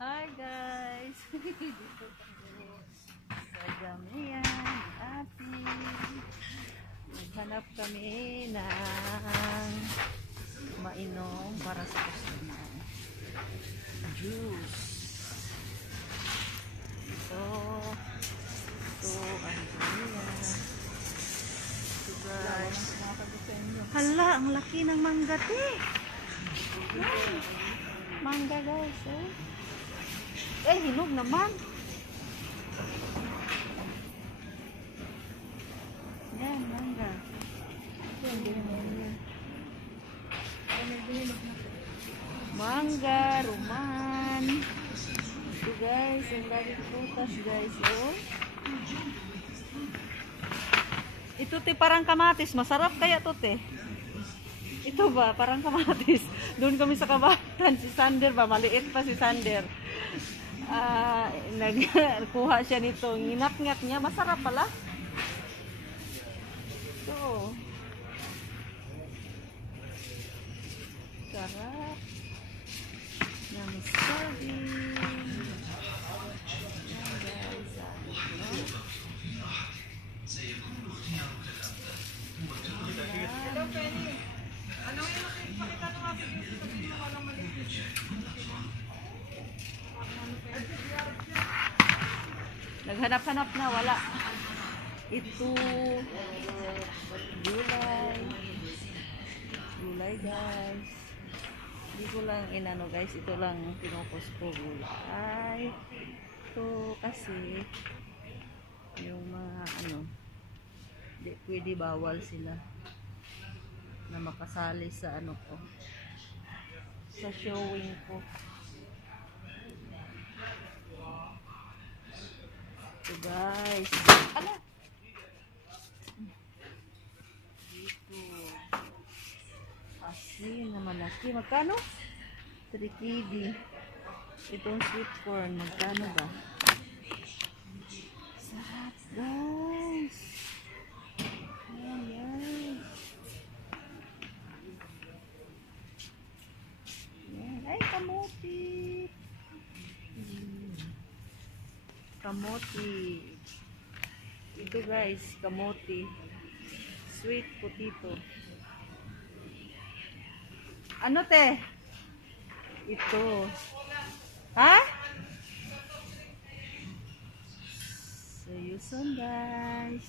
Hi guys! Dito kami sa Jamaian Ate. Naghanap kami ng mainom para sa kusinan. Juice. Ito ang Jamaian. Ito guys. Hala, ang laki ng mangga mangga guys, oh. Hinog naman. Yan, mangga. Mangga, ruman. Ito guys, ang daming prutas guys, oh. Ito parang kamatis. Masarap kaya to Ito ba, parang kamatis. Doon kami sa kabatan. Si Sander ba, maliit pa si Sander. Nagkuha siya nito. Nginat-ngat niya. Masarap pala. Ito. Sarap. Yung serving. Yan guys. Hello, Penny. Ano yung nakikita ng mga video sa video walang maliit? Naghanap-hanap na, wala. Ito gulay guys. Hindi ko lang inano guys, ito lang pinupos ko, gulay. Ito kasi yung mga di pwede, bawal sila na makasali sa ko, sa showing ko. So guys, dito asin na malaki. Magkano? 3 kg. Itong sweet corn, magkano ba? Sarap guys. Ayan. Ay, kamote. Kamote. Ito guys, kamote. Sweet potato. Ano ito. Ha? See you soon guys.